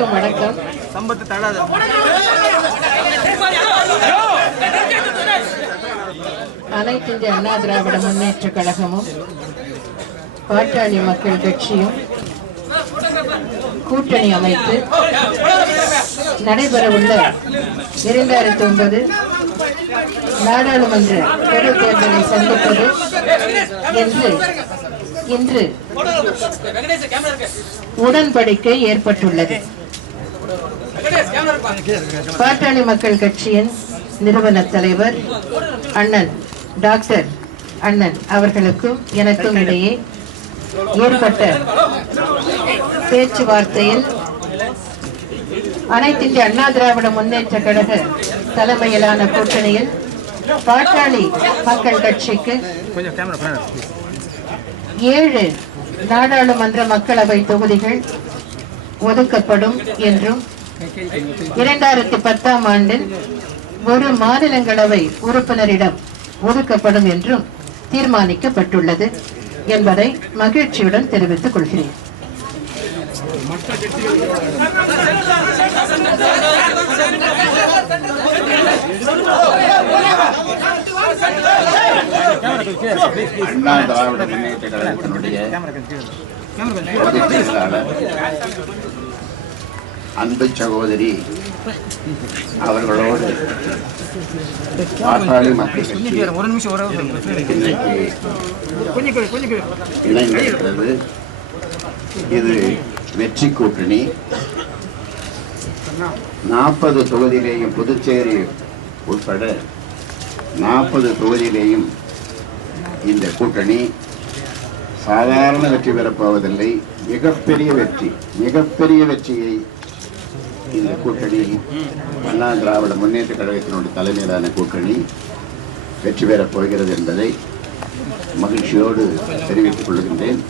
அனைவருக்கும் வணக்கம். அனைத்து இந்திய அண்ணா திராவிட முன்னேற்ற கழகமும் பாட்டாளி மக்கள் கட்சியும் கூட்டணி அமைத்து நடைபெறவுள்ள 2009 நாடாளுமன்ற பொது தேர்தலை சந்திப்பது என்று இன்று உடன்படிக்கை ஏற்பட்டுள்ளது. பாட்டாளி மக்கள் கட்சியின் நிறுவன தலைவர் அண்ணன் டாக்டர் அண்ணன் அவர்களுக்கும் எனக்கும் இடையே ஏற்பட்ட பேச்சுவார்த்தையில் அனைத்து இந்திய அண்ணா திராவிட முன்னேற்ற கழக தலைமையிலான கூட்டணியில் பாட்டாளி மக்கள் கட்சிக்கு 7 நாடாளுமன்ற மக்களவை தொகுதிகள் ஒதுக்கப்படும் என்றும் 2010ஆம் ஆண்டில் ஒரு மாநிலங்களவை உறுப்பினரிடம் ஒதுக்கப்படும் என்றும் தீர்மானிக்கப்பட்டுள்ளது என்பதை மகிழ்ச்சியுடன் தெரிவித்துக் கொள்கிறேன். அண்ணா திராவிட முன்னேற்ற கழகத்தினுடைய பொதுச் செயலாளர் அன்பு சகோதரி அவர்களோடு பாட்டாளி மக்கள் இன்றைக்கு இணைந்திருக்கிறது. இது வெற்றி கூட்டணி. 40 தொகுதியிலேயும் புதுச்சேரி உட்பட 40 தொகுதியிலேயும் இந்த கூட்டணி சாதாரண வெற்றி பெறப்போவதில்லை. மிகப்பெரிய வெற்றியை இந்த கூட்டணி அண்ணா திராவிட முன்னேற்ற கழகத்தினுடைய தலைமையிலான கூட்டணி வெற்றி பெறப் போகிறது என்பதை மகிழ்ச்சியோடு தெரிவித்துக் கொள்கின்றேன்.